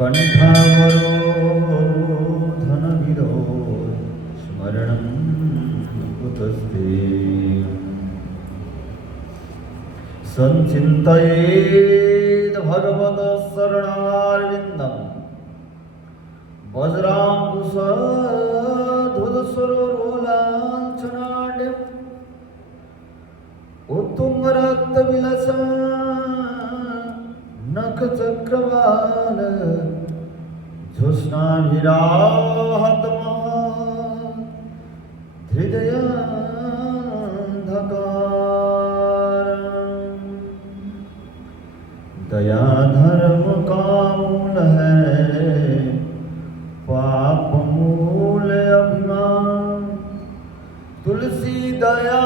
कंठावरोधनविदो स्मरणं कुतस्ते संचिन्तयेद् भगवतः शरणारविन्दं वज्राङ्कुशधुधसरोलाञ्छनाढ्यम् उत्तुङ्गरक्तविलसं नखचक्रवाल ज्योत्स्नाभिराहतमा हृदयान्धकारम् दया धर्म का मूल है पाप मूल अभिमान तुलसी दया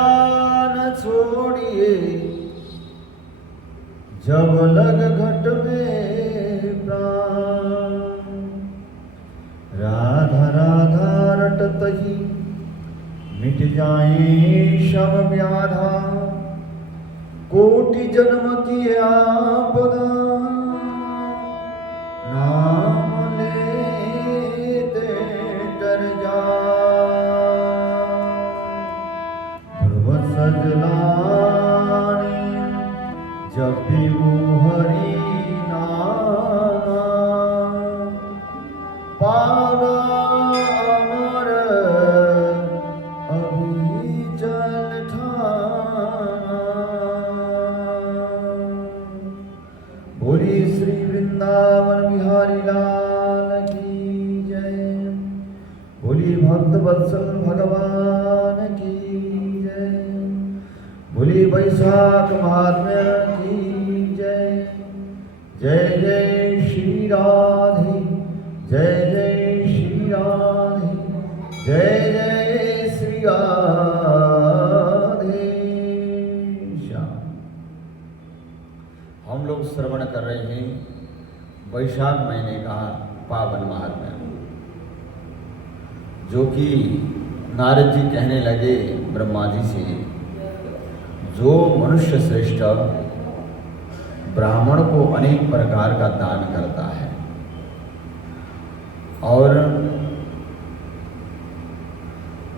न छोड़िए जब लग घट में प्राण राधा राधा रटत ही मिट जाए शव व्याधा कोटि जन्म की आपदा नाम लेते डर जा ध्रुव सजलानी जब भी वो हरि नाम पावा अमर अभिचल ठाना बोली श्री वृंदावन बिहारी लाल की जय बोली भक्त वत्सल भगवान की जय बोली वैशाख महात्म्य की जय जय जय श्री राधे जय जय श्री राधे जय जय श्री राधे श्याम। हम लोग श्रवण कर रहे हैं वैशाख महीने का पावन महात्म्य, जो कि नारद जी कहने लगे ब्रह्मा जी से, जो मनुष्य श्रेष्ठ ब्राह्मण को अनेक प्रकार का दान करता है और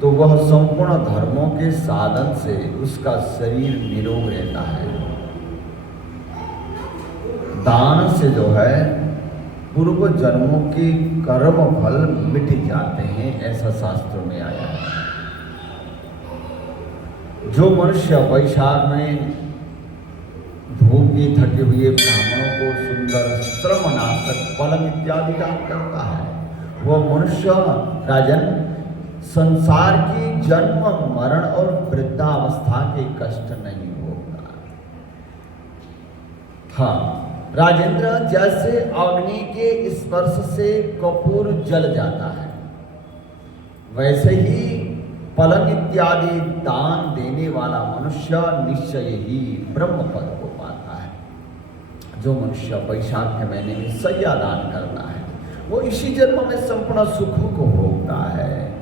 तो वह संपूर्ण धर्मों के साधन से उसका शरीर निरोग रहता है। दान से जो है पूर्व जन्मों के कर्म फल मिट जाते हैं, ऐसा शास्त्रों में आया है। जो मनुष्य वैशाख में धूप की थके हुए ब्राह्मणों को सुंदर श्रमनाशक पलंग इत्यादि दान करता है, वह मनुष्य राजन संसार की जन्म मरण और वृद्धावस्था के कष्ट नहीं होगा। हाँ राजेंद्र, जैसे अग्नि के स्पर्श से कपूर जल जाता है, वैसे ही पलंग इत्यादि दान देने वाला मनुष्य निश्चय ही ब्रह्म पद को पाता है। जो मनुष्य वैशाख के महीने में सैया दान करता है, वो इसी जन्म में संपूर्ण सुखों को भोगता है,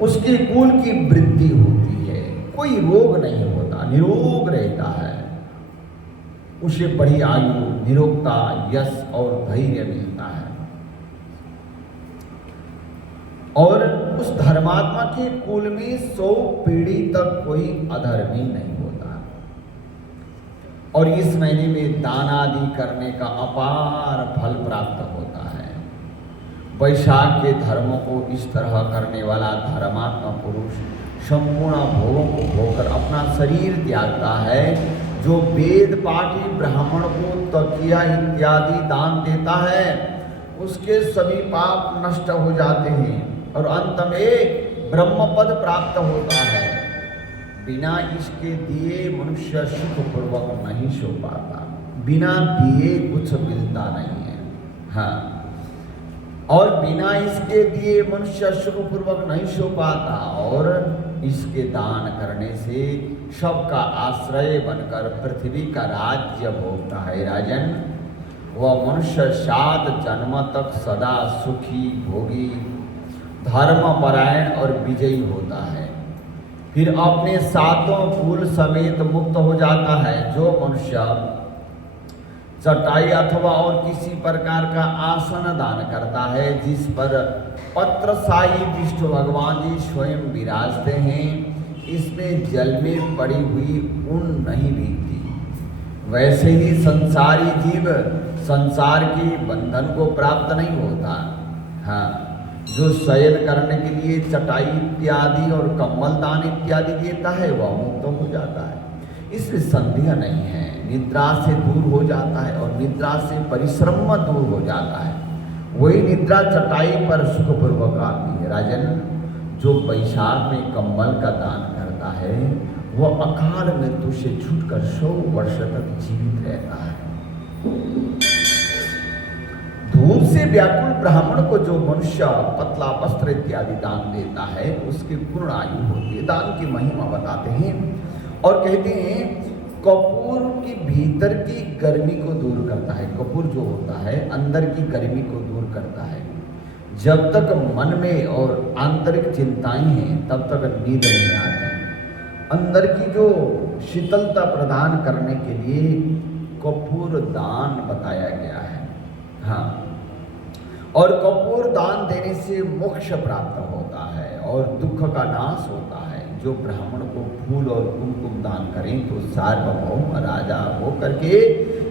उसके कुल की वृद्धि होती है, कोई रोग नहीं होता, निरोग रहता है, उसे बड़ी आयु, निरोगता, यश और धैर्य मिलता है। और उस धर्मात्मा के कुल में 100 पीढ़ी तक कोई अधर्मी नहीं होता। और इस महीने में दान आदि करने का अपार फल प्राप्त होता है। वैशाख के धर्मों को इस तरह करने वाला धर्मात्मा पुरुष संपूर्ण भोगों को भोगकर अपना शरीर त्यागता है। जो वेद पाठी ब्राह्मण को तकिया इत्यादि दान देता है, उसके सभी पाप नष्ट हो जाते हैं और अंत में ब्रह्म पद प्राप्त होता है। बिना इसके दिए मनुष्य सुखपूर्वक नहीं सो पाता, बिना दिए कुछ मिलता नहीं है। हाँ, और बिना इसके दिए मनुष्य सुखपूर्वक नहीं सो पाता और इसके दान करने से सबका आश्रय बनकर पृथ्वी का राज्य भोगता है। राजन, वह मनुष्य 7 जन्म तक सदा सुखी, भोगी, धर्मपरायण और विजयी होता है। फिर अपने 7 कुल समेत मुक्त हो जाता है। जो मनुष्य चटाई अथवा और किसी प्रकार का आसन दान करता है जिस पर पत्रसाई विष्णु भगवान जी स्वयं विराजते हैं, इसमें जल में पड़ी हुई ऊन नहीं भीगती। वैसे ही संसारी जीव संसार के बंधन को प्राप्त नहीं होता। हाँ, जो शयन करने के लिए चटाई इत्यादि और कम्बल दान इत्यादि देता है वह मुक्त हो जाता है, इसमें संदेह नहीं है। निद्रा से दूर हो जाता है और निद्रा से परिश्रम दूर हो जाता है। वही निद्रा चटाई पर सुखपूर्वक आती है। राजन, जो वैशाख में कम्बल का दान करता है वह अकाल मृत्यु से छूटकर 100 वर्ष तक जीवित रहता है। धूप से व्याकुल ब्राह्मण को जो मनुष्य पतला वस्त्र इत्यादि दान देता है उसकी पूर्ण आयु होती है। दान की महिमा बताते हैं और कहते हैं कपूर की भीतर की गर्मी को दूर करता है। कपूर जो होता है अंदर की गर्मी को दूर करता है। जब तक मन में और आंतरिक चिंताएं हैं तब तक नींद नहीं आती। अंदर की जो शीतलता प्रदान करने के लिए कपूर दान बताया गया है। हाँ, और कपूर दान देने से मोक्ष प्राप्त होता है और दुख का नाश होता है। जो ब्राह्मण को फूल और कुमकुम दान करें तो सार्वभौम राजा होकर के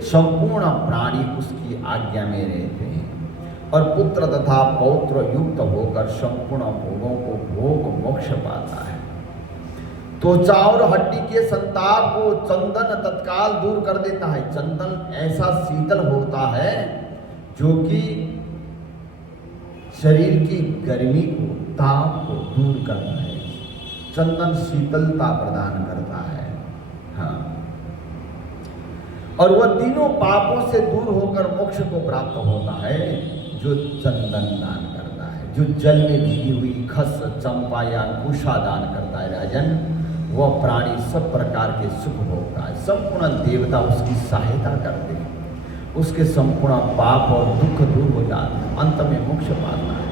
संपूर्ण प्राणी उसकी आज्ञा में रहते हैं और पुत्र तथा पौत्र युक्त होकर संपूर्ण भोगों को भोग मोक्ष पाता है। त्वचा और हड्डी के संताप को चंदन तत्काल दूर कर देता है। चंदन ऐसा शीतल होता है जो कि शरीर की गर्मी को, ताप को दूर करता है। चंदन शीतलता प्रदान करता है। हाँ, और वह तीनों पापों से दूर होकर मोक्ष को प्राप्त होता है जो चंदन दान करता है। जो जल में भीगी हुई खस, चंपा या कुशा दान करता है राजन, वह प्राणी सब प्रकार के सुख भोगता है। संपूर्ण देवता उसकी सहायता करते हैं, उसके संपूर्ण पाप और दुख दूर हो जाते हैं, अंत में मोक्ष पाता है।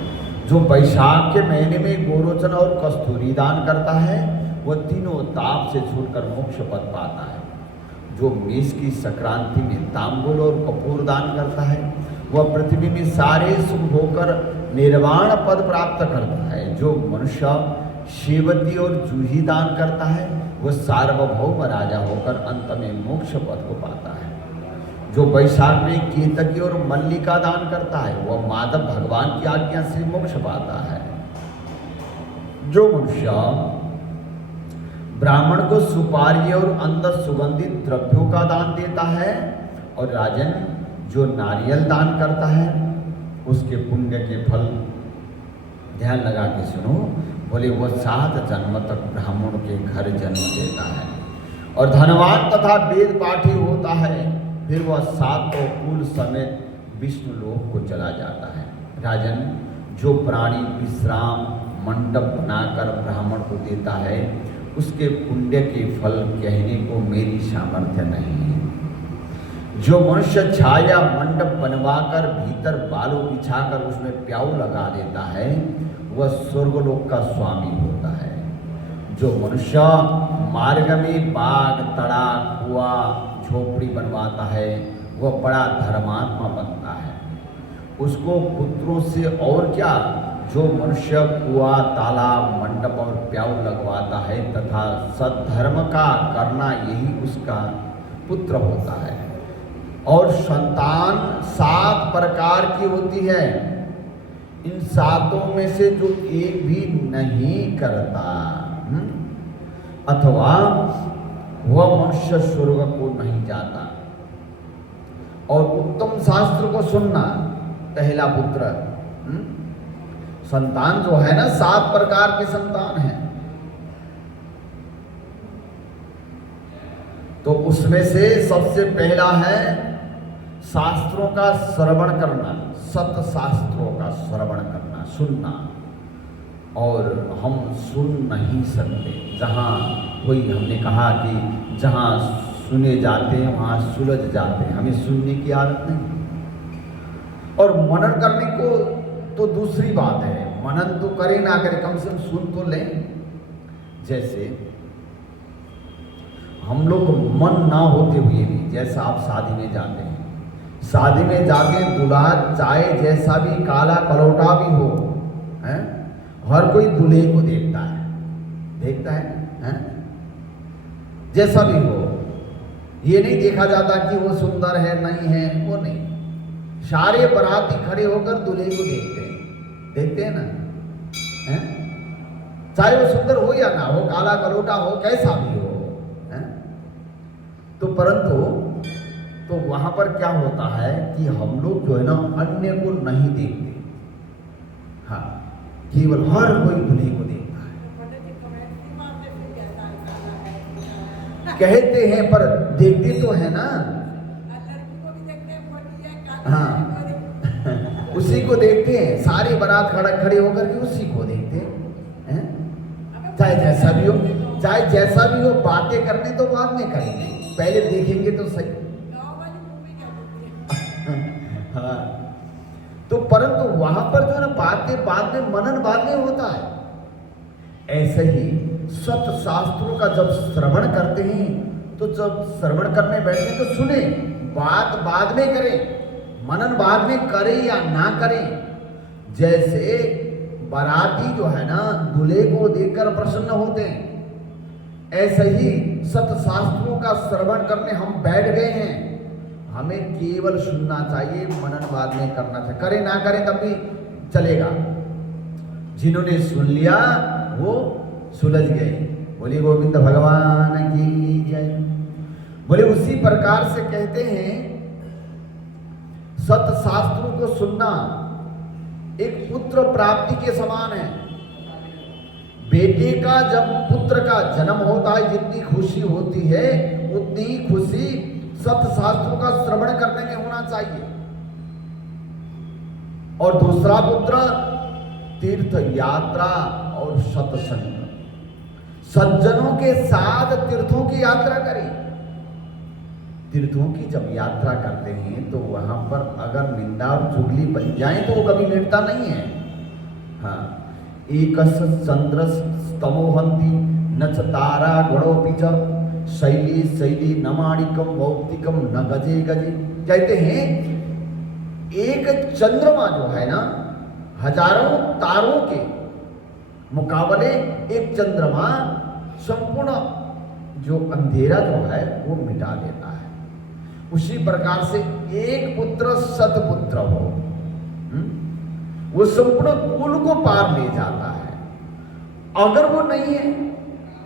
जो वैशाख के महीने में गोरोचन और कस्तूरी दान करता है वह तीनों ताप से छूटकर मोक्ष पद पाता है। जो मेष की संक्रांति में तांबूल और कपूर दान करता है वह पृथ्वी में सारे सुख होकर निर्वाण पद प्राप्त करता है। जो मनुष्य सेवती और जूही दान करता है वह सार्वभौम राजा होकर अंत में मोक्ष पद को पाता है। जो वैशाख में केतकी और मल्लिका दान करता है वह माधव भगवान की आज्ञा से मोक्ष पाता है। जो मनुष्य ब्राह्मण को सुपारी और अंदर सुगंधित द्रव्यों का दान देता है और राजन जो नारियल दान करता है उसके पुण्य के फल ध्यान लगा के सुनो, बोले वह 7 जन्म तक ब्राह्मण के घर जन्म देता है और धनवान तथा वेद पाठी होता है। फिर वह 7 कुल समेत विष्णु लोक को चला जाता है। राजन, जो प्राणी विश्राम मंडप बनाकर ब्राह्मण को देता है उसके पुण्य के फल कहने को मेरी सामर्थ्य नहीं है। जो मनुष्य छाया मंडप बनवाकर भीतर बालू बिछाकर उसमें प्याऊ लगा देता है वह स्वर्गलोक का स्वामी होता है। जो मनुष्य मार्ग में बाग, तड़ाक, कुआं, झोपड़ी बनवाता है वह बड़ा धर्मात्मा बनता है। उसको पुत्रों से और क्या, जो मनुष्य कुआं, तालाब, मंडप और प्याऊ लगवाता है तथा सद्धर्म का करना यही उसका पुत्र होता है। और संतान 7 प्रकार की होती है। इन 7 में से जो एक भी नहीं करता अथवा वह मनुष्य स्वर्ग को नहीं जाता। और उत्तम शास्त्र को सुनना, पहला पुत्र संतान जो है ना 7 प्रकार के संतान हैं, तो उसमें से सबसे पहला है शास्त्रों का श्रवण करना, सत शास्त्रों का श्रवण करना, सुनना। और हम सुन नहीं सकते। जहाँ कोई हमने कहा कि जहाँ सुने जाते हैं वहाँ सुलझ जाते हैं, हमें सुनने की आदत नहीं। और मनन करने को तो दूसरी बात है, मनन तो करें ना करें कम से कम सुन तो लें। जैसे हम लोग मन ना होते हुए भी, जैसा आप शादी में जाते हैं शादी में जाके दूल्हा चाहे जैसा भी काला कलौटा भी हो, हैं, हर कोई दूल्हे को देखता है, हैं? जैसा भी हो, ये नहीं देखा जाता कि वो सुंदर है नहीं है, वो नहीं। सारे बाराती खड़े होकर दूल्हे को देखते हैं ना, हैं? चाहे वो सुंदर हो या ना हो, काला कलौटा हो, कैसा भी हो, हैं? तो परंतु तो वहां पर क्या होता है कि हम लोग जो है ना अन्य को नहीं देखते, हाँ, केवल हर कोई दूल्हे को देखता है। कहते हैं पर देखते तो है ना, हाँ, उसी को देखते हैं। सारी बारात खड़े होकर के उसी को देखते हैं, चाहे जैसा भी हो, बातें करने तो बाद में करेंगे, पहले देखेंगे तो सही। हाँ, तो परंतु वहां पर जो ना बातें बाद में, मनन बाद में होता है। ऐसे ही सत शास्त्रों का जब श्रवण करते हैं, तो जब श्रवण करने बैठे तो सुने, बात बाद में करें, मनन बाद में करें या ना करें। जैसे बाराती जो है ना दूल्हे को देखकर प्रसन्न होते हैं, ऐसे ही सत शास्त्रों का श्रवण करने हम बैठ गए हैं, हमें केवल सुनना चाहिए, मनन बाद में करना चाहिए। करें ना करें तब भी चलेगा। जिन्होंने सुन लिया वो सुलझ गए। बोले गोविंद भगवान की जय। बोले उसी प्रकार से कहते हैं, सत शास्त्रों को सुनना एक पुत्र प्राप्ति के समान है। बेटे का जब पुत्र का जन्म होता है, जितनी खुशी होती है उतनी ही खुशी सत शास्त्रों का श्रवण करने में होना चाहिए। और दूसरा पुत्र तीर्थ यात्रा और सत्संग, सज्जनों के साथ तीर्थों की यात्रा करें। तीर्थों की जब यात्रा करते हैं तो वहां पर अगर निंदा और चुगली बन जाए तो वो कभी मिटता नहीं है। हाँ, एकस चंद्र स्तमोहंती नच तारा गणोपि च शैली नमाणिकम भौतिकम न गजे गजे। कहते हैं एक चंद्रमा जो है ना, हजारों तारों के मुकाबले एक चंद्रमा संपूर्ण जो अंधेरा जो है वो मिटा देता है। उसी प्रकार से एक पुत्र सतपुत्र हो, वो संपूर्ण कुल को पार ले जाता है। अगर वो नहीं है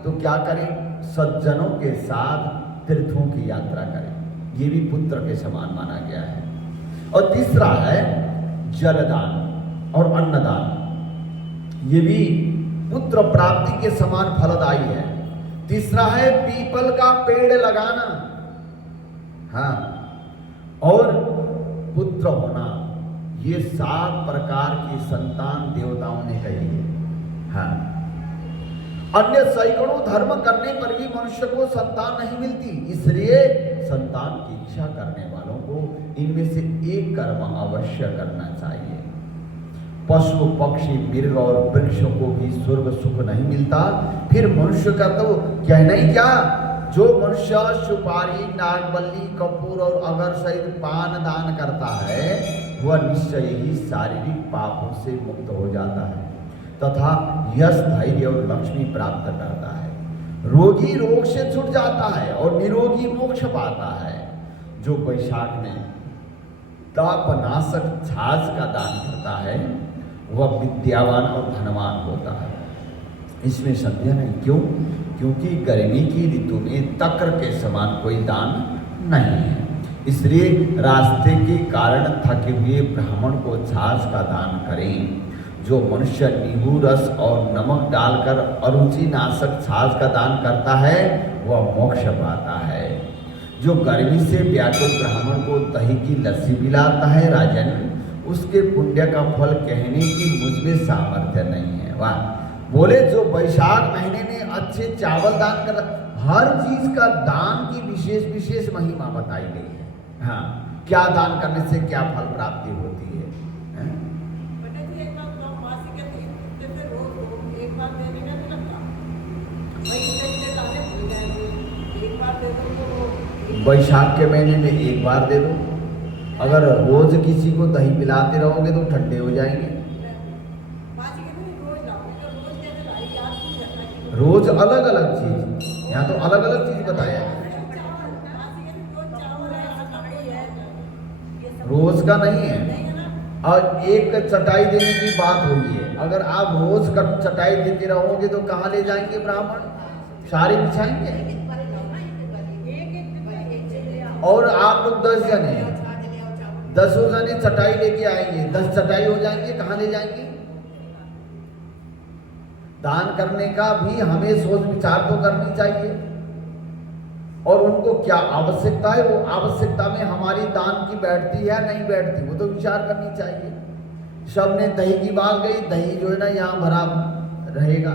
तो क्या करें? सज्जनों के साथ तीर्थों की यात्रा करें। ये भी पुत्र के समान माना गया है। और तीसरा है जलदान और अन्नदान। ये भी पुत्र प्राप्ति के समान फलदायी है। तीसरा है पीपल का पेड़ लगाना, हाँ, और पुत्र होना। ये 7 प्रकार की संतान देवताओं ने कही है। हाँ, अन्य सैकड़ों धर्म करने पर भी मनुष्य को संतान नहीं मिलती, इसलिए संतान की इच्छा करने वालों को इनमें से एक कर्म अवश्य करना चाहिए। पशु पक्षी मृग और वृक्षों को भी स्वर्ग सुख नहीं मिलता, फिर मनुष्य का तो कहना ही क्या। जो मनुष्य सुपारी, नागबल्ली, कपूर और अगर सहित पान दान करता है वह निश्चय ही शारीरिक पापों से मुक्त हो जाता है तथा यश, धैर्य और लक्ष्मी प्राप्त करता है। रोगी रोग से छूट जाता है और निरोगी मोक्ष पाता है। जो वैशाख में तापनाशक छाछ का दान करता है वह विद्यावान और धनवान होता है। इसमें संदेह नहीं। क्यों? क्योंकि गर्मी की ऋतु में तक्र के समान कोई दान नहीं है। इसलिए रास्ते के कारण थके हुए ब्राह्मण को छाछ का दान करें। जो मनुष्य नींबू रस और नमक डालकर अरुचि नाशक छाछ का दान करता है वह मोक्ष पाता है। जो गर्मी से व्याकुल ब्राह्मण को दही की लस्सी पिलाता है राजन, उसके पुण्य का फल कहने की मुझमें सामर्थ्य नहीं है। वाह! बोले जो वैशाख महीने में अच्छे चावल दान कर, हर चीज का दान की विशेष विशेष महिमा बताई गई है। हाँ, क्या दान करने से क्या फल प्राप्ति होती है। वैशाख के महीने में एक बार दे दो अगर रोज किसी को दही पिलाते रहोगे तो ठंडे हो जाएंगे। रोज अलग अलग चीज, यहाँ तो अलग अलग चीज बताया है, रोज का नहीं है। और एक चटाई देने की बात हुई है, अगर आप रोज चटाई देते रहोगे तो कहाँ ले जाएंगे ब्राह्मण, सारे बिछाएंगे। और आप लोग 10 जने, 10 जने चटाई लेके आएंगे, 10 चटाई हो जाएंगे, कहाँ ले जाएंगे। दान करने का भी हमें सोच विचार तो करनी चाहिए, और उनको क्या आवश्यकता है, वो आवश्यकता में हमारी दान की बैठती है या नहीं बैठती, वो तो विचार करनी चाहिए। सब ने दही की बात गई, दही जो है ना यहाँ भरा रहेगा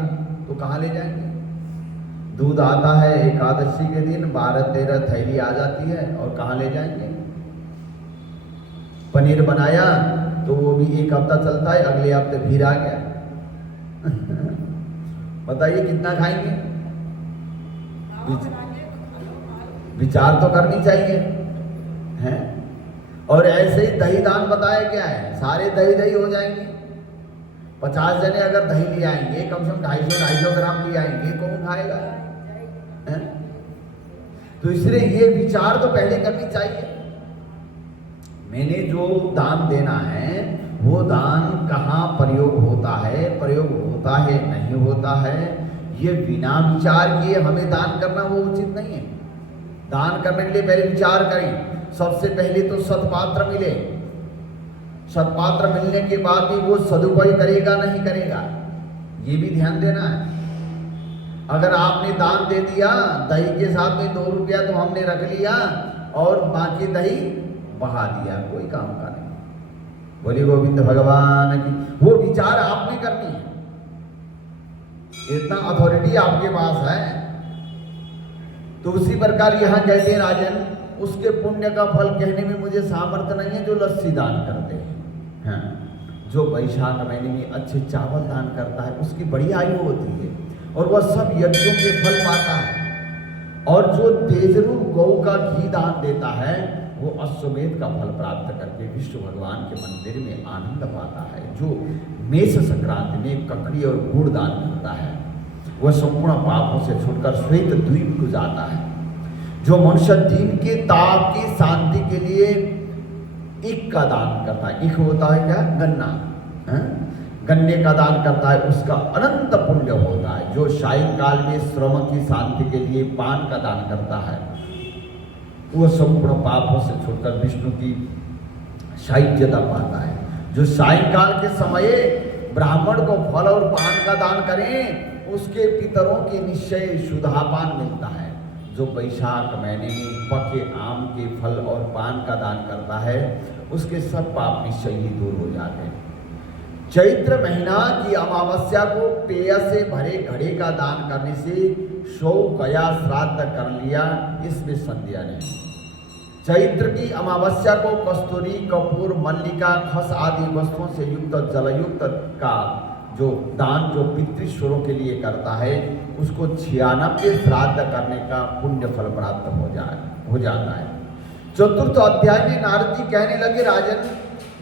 तो कहाँ ले जाएंगे। दूध आता है एकादशी के दिन 12-13 थैली आ जाती है, और कहाँ ले जाएंगे। पनीर बनाया तो वो भी एक हफ्ता चलता है, अगले हफ्ते फिर आ गया। बताइए कितना खाएंगे। विचार तो करनी चाहिए हैं। और ऐसे ही दही दान बताया क्या है, सारे दही दही हो जाएंगे। 50 जने अगर दही ले आएंगे, कम से कम 250-250 ग्राम ले आएंगे, कौन खाएगा है? तो इसलिए ये विचार तो पहले करनी चाहिए। मैंने जो दान देना है वो दान कहाँ प्रयोग होता है, प्रयोग होता है नहीं होता है, ये बिना विचार किए हमें दान करना वो उचित नहीं है। दान करने के लिए पहले विचार करें। सबसे पहले तो सत्पात्र मिले, सत्पात्र मिलने के बाद भी वो सदुपयोग करेगा नहीं करेगा, ये भी ध्यान देना है। अगर आपने दान दे दिया, दही के साथ में 2 रुपया तो हमने रख लिया और बाकी दही बहा दिया, कोई काम का नहीं। बोली गोविंद भगवान की, वो विचार आपने करनी है, इतना अथॉरिटी आपके पास है। तो उसी प्रकार यहाँ कहते हैं राजन, उसके पुण्य का फल कहने में मुझे सामर्थ्य नहीं है जो लस्सी दान करते हैं। हाँ, जो वैशाख महीने में अच्छे चावल दान करता है उसकी बड़ी आयु होती है और वह सब यज्ञों के फल पाता है। और जो तेजरू गौ का घी दान देता है वो अश्वमेध का फल प्राप्त करके विष्णु भगवान के मंदिर में आनंद पाता है। जो मेष संक्रांति में ककड़ी और गुड़ दान करता है वह संपूर्ण पापों से छूटकर श्वेत द्वीप को जाता है। जो मनुष्य दिन के ताप की शांति के लिए इक का दान करता है, इक होता है क्या, गन्ना, गन्ने का दान करता है, उसका अनंत पुण्य होता है। जो सायंकाल में श्रम की शांति के लिए पान का दान करता है वह संपूर्ण पापों से छूटकर विष्णु की साहित्यता पाता है। जो सायंकाल के समय ब्राह्मण को फल और पान का दान करें उसके पितरों के निश्चय शुद्धापान मिलता है। जो वैशाख महीने में पके आम के फल और पान का दान करता है उसके सब पाप निश्चय ही दूर हो जाते हैं। चैत्र महीना की अमावस्या को पेय से भरे घड़े का दान करने से 100 गया श्राद्ध कर लिया, इसमें संदेह नहीं। चैत्र की अमावस्या को कस्तूरी, कपूर, मल्लिका, खस आदि वस्तुओं से युक्त जलयुक्त का जो दान जो पितृश्वरों के लिए करता है उसको 96 श्राद्ध करने का पुण्य फल प्राप्त हो जाता है। चतुर्थ अध्याय में नारद जी कहने लगे, राजन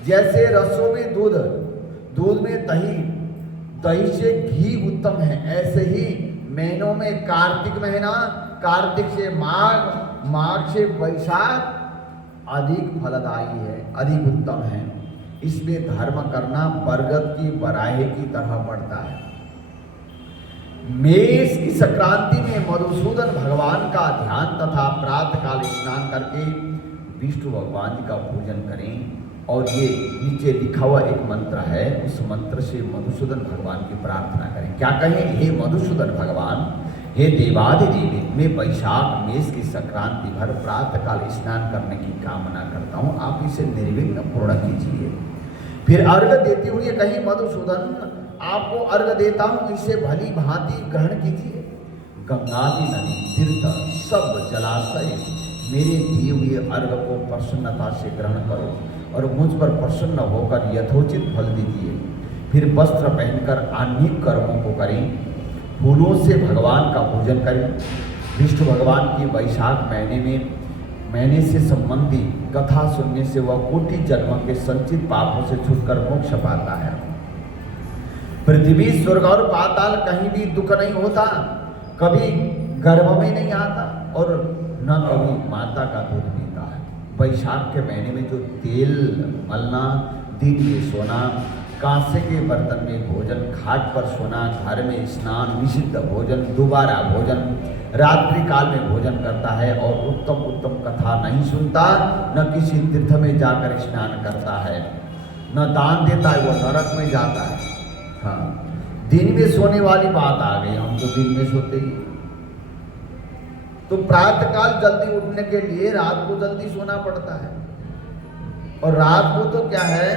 जैसे रसों में दूध, दूध में दही, दही से घी उत्तम है, ऐसे ही महीनों में कार्तिक महीना, कार्तिक से माघ, माघ से वैशाख अधिक फलदायी है, अधिक उत्तम है। इसमें धर्म करना बरगद की बराहे की तरह बढ़ता है। मेष की संक्रांति में मधुसूदन भगवान का ध्यान तथा प्रातःकाल स्नान करके विष्णु भगवान जी का पूजन करें। और ये नीचे लिखा हुआ एक मंत्र है, उस मंत्र से मधुसूदन भगवान की प्रार्थना करें। क्या कहें, हे मधुसूदन भगवान, हे देवाधिदेव, मैं वैशाख मेष की संक्रांति भर प्रातःकाल स्नान करने की कामना करता हूँ, आप इसे निर्विघ्न पूर्ण कीजिए। फिर अर्घ देते हुए कहीं, मधुसूदन आपको अर्घ देता हूँ, इसे भली भांति ग्रहण कीजिए। गंगादि नदी, तीर्थ, सब जलाशय मेरे दिए हुए अर्घ को प्रसन्नता से ग्रहण करो और मुझ पर प्रसन्न होकर यथोचित फल दीजिए। फिर वस्त्र पहनकर आह्निक कर्मों को करें, फूलों से भगवान का पूजन करें। विष्णु भगवान की वैशाख महीने में मैंने से संबंधी कथा सुनने से वह कोटि जन्म के संचित पापों से छूटकर मोक्ष पाता है। पृथ्वी, स्वर्ग और पाताल कहीं भी दुख नहीं होता, कभी गर्भ में नहीं आता और न कभी माता का दूध पीता है। वैशाख के महीने में जो तेल मलना, दिन में सोना, कांसे के बर्तन में भोजन, खाट पर सोना, घर में स्नान, निषिद्ध भोजन, दोबारा भोजन, रात्रि काल में भोजन करता है और उत्तम उत्तम कथा नहीं सुनता, न किसी तीर्थ में जाकर स्नान करता है, न दान देता है, वो नरक में जाता है। हाँ, दिन में सोने वाली बात आ गई, हम तो दिन में सोते ही। तो प्रातःकाल जल्दी उठने के लिए रात को जल्दी सोना पड़ता है, और रात को तो क्या है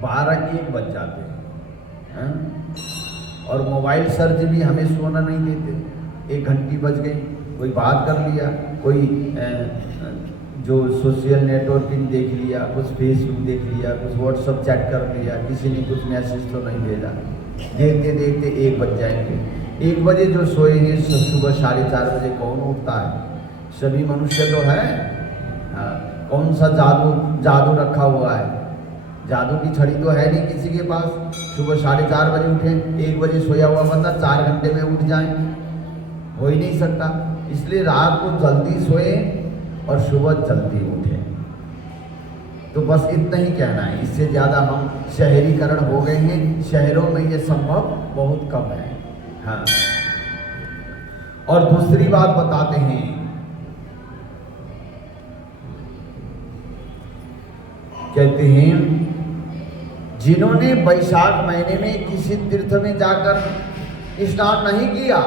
12-1 बज जाते हैं, और मोबाइल सर्च भी हमें सोना नहीं देते। 1 घंटी बज गई, कोई बात कर लिया, कोई जो सोशल नेटवर्किंग देख लिया, कुछ फेसबुक देख लिया, कुछ व्हाट्सअप चैट कर लिया, किसी ने कुछ मैसेज तो नहीं भेजा, देखते देखते 1 बज जाएंगे। 1 बजे जो सोए हैं सुबह 4:30 बजे कौन उठता है? सभी मनुष्य तो है। हाँ, कौन सा जादू रखा हुआ है? जादू की छड़ी तो है नहीं किसी के पास। सुबह 4:30 बजे उठे, 1 बजे सोया हुआ बंदा 4 घंटे में उठ जाए, हो ही नहीं सकता। इसलिए रात को जल्दी सोए और सुबह जल्दी उठे। तो बस इतना ही कहना है, इससे ज़्यादा हम शहरीकरण हो गए हैं, शहरों में ये संभव बहुत कम है। हाँ, और दूसरी बात बताते हैं, कहते हैं जिन्होंने वैशाख महीने में किसी तीर्थ में जाकर स्नान नहीं किया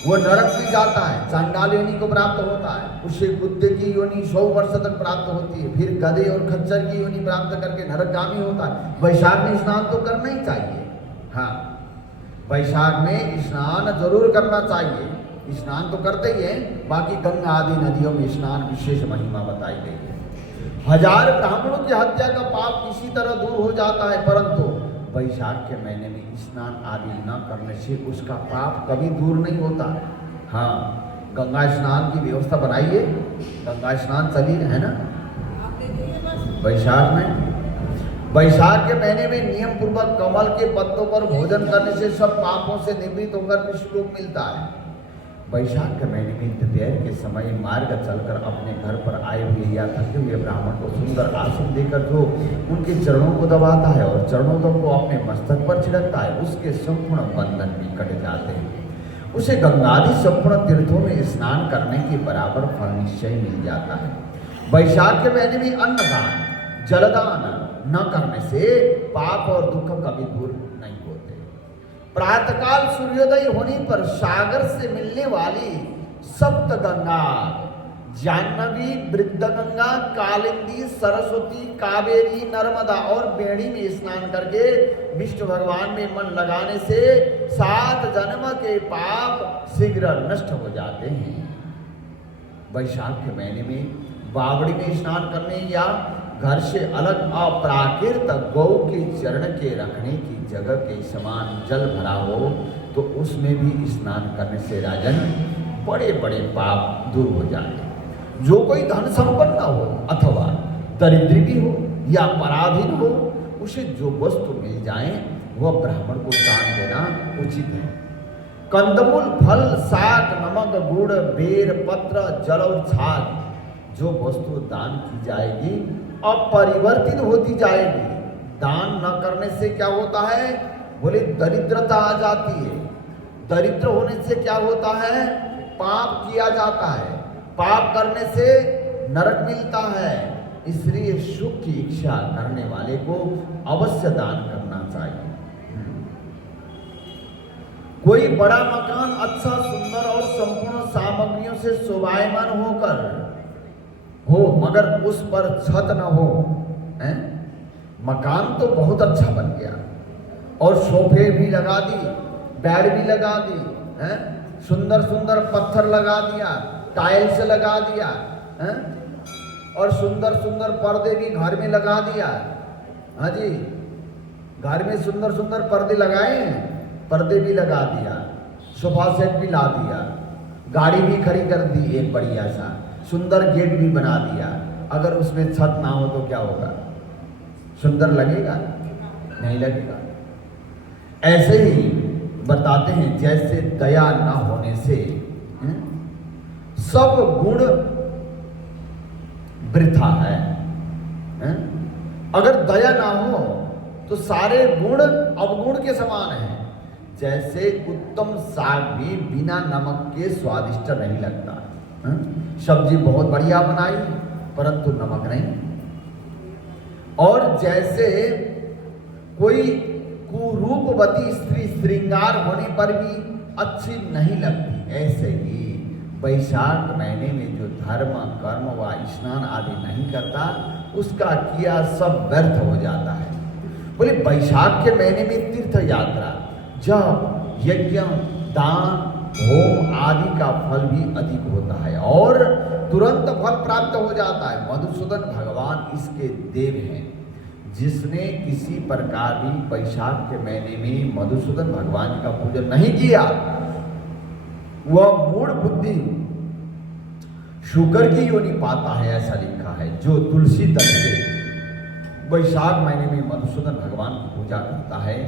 वो नरक में जाता है, चांडाल योनि को प्राप्त होता है, उसे कुत्ते की योनि 100 वर्ष तक प्राप्त होती है, फिर गधे और खच्चर की योनि प्राप्त करके नरकगामी होता है। वैशाख में स्नान तो करना ही चाहिए। हाँ, वैशाख में स्नान जरूर करना चाहिए, स्नान तो करते ही है। बाकी गंगा आदि नदियों में स्नान विशेष महिमा बताई गई है। 1000 ब्राह्मणों की हत्या का पाप किसी तरह दूर हो जाता है, परंतु वैशाख के महीने में स्नान आदि न करने से उसका पाप कभी दूर नहीं होता। हाँ, गंगा स्नान की व्यवस्था बनाइए, गंगा स्नान चली है ना वैशाख में। वैशाख के महीने में नियम पूर्वक कमल के पत्तों पर भोजन करने से सब पापों से निवृत्त होकर विश्वलोक मिलता है। वैशाख के महीने में दोपहर के समय मार्ग चलकर अपने घर पर आए हुए या थके हुए ब्राह्मण को सुंदर आसन देकर जो उनके चरणों को दबाता है और चरणों को अपने मस्तक पर छिड़कता है, उसके संपूर्ण बंधन भी कट जाते हैं। उसे गंगादि संपूर्ण तीर्थों में स्नान करने के बराबर फल निश्चय मिल जाता है। वैशाख के महीने में अन्नदान, जलदान न करने से पाप और दुख कभी दूर नहीं होते। प्रातःकाल सूर्योदय होने पर सागर से मिलने वाली सप्त गंगा, जाह्नवी, वृद्धगंगा, कालिंदी, सरस्वती, कावेरी, नर्मदा और बेड़ी में स्नान करके विष्णु भगवान में मन लगाने से 7 जन्म के पाप शीघ्र नष्ट हो जाते हैं। वैशाख के महीने में बावड़ी में स्नान करने या घर से अलग अप्राकृत गौ के चरण के रखने की जगह के समान जल भरा हो तो उसमें भी स्नान करने से राजन बड़े बड़े पाप दूर हो जाते। जो कोई धन संपन्न हो अथवा दरिद्र भी हो या पराधीन हो, उसे जो वस्तु मिल जाए वह ब्राह्मण को दान देना उचित है। कंदमूल, फल, साग, नमक, गुड़, बेर, पत्र, जल और छाल जो वस्तु दान की जाएगी अपरिवर्तित होती जाएगी। दान न करने से क्या होता है? बोले दरिद्रता आ जाती है। दरिद्र होने से क्या होता है? पाप किया जाता है, पाप करने से नरक मिलता है। इसलिए सुख की इच्छा करने वाले को अवश्य दान करना चाहिए। कोई बड़ा मकान अच्छा, सुंदर और संपूर्ण सामग्रियों से शोभायमान होकर हो मगर उस पर छत न हो, हैं? मकान तो बहुत अच्छा बन गया और सोफे भी लगा दी, बेड भी लगा दी, हैं? सुंदर सुंदर पत्थर लगा दिया, टाइल्स लगा दिया, हैं? और सुंदर सुंदर पर्दे भी घर में लगा दिया। हाँ जी, घर में सुंदर सुंदर पर्दे लगाए, पर्दे भी लगा दिया, सोफा सेट भी ला दिया, गाड़ी भी खड़ी कर दी, एक बढ़िया सा सुंदर गेट भी बना दिया, अगर उसमें छत ना हो तो क्या होगा? सुंदर लगेगा? नहीं लगेगा। ऐसे ही बताते हैं, जैसे दया न होने से सब गुण वृथा है। अगर दया ना हो तो सारे गुण अवगुण के समान हैं। जैसे उत्तम साग भी बिना नमक के स्वादिष्ट नहीं लगता। सब्जी बहुत बढ़िया बनाई परंतु नमक नहीं। और जैसे कोई कुरूपवती स्त्री श्रृंगार होने पर भी अच्छी नहीं लगती, ऐसे ही वैशाख महीने में जो धर्म कर्म व स्नान आदि नहीं करता, उसका किया सब व्यर्थ हो जाता है। बोले वैशाख के महीने में तीर्थ यात्रा, जप, यज्ञ, दान, होम आदि का फल भी अधिक होता है और तुरंत फल प्राप्त हो जाता है। मधुसूदन भगवान इसके देव हैं। जिसने किसी प्रकार भी वैशाख के महीने में मधुसूदन भगवान जी का पूजन नहीं किया, वह मूढ़ बुद्धि शुकर की योनि पाता है, ऐसा लिखा है। जो तुलसी तल से वैशाख महीने में मधुसूदन भगवान की पूजा करता है,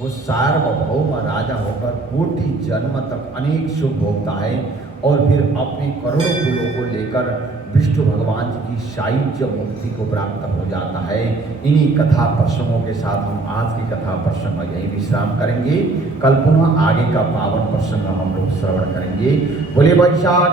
वो सार्वभौम राजा होकर कोटि जन्म तक अनेक सुख भोगता है और फिर अपने करोड़ों कुलों को लेकर विष्णु भगवान जी की सायुज्य मुक्ति को प्राप्त हो जाता है। इन्हीं कथा प्रसंगों के साथ हम आज की कथा प्रसंग यही विश्राम करेंगे। कल पुनः आगे का पावन प्रसंग हम लोग श्रवण करेंगे। बोले वैशाख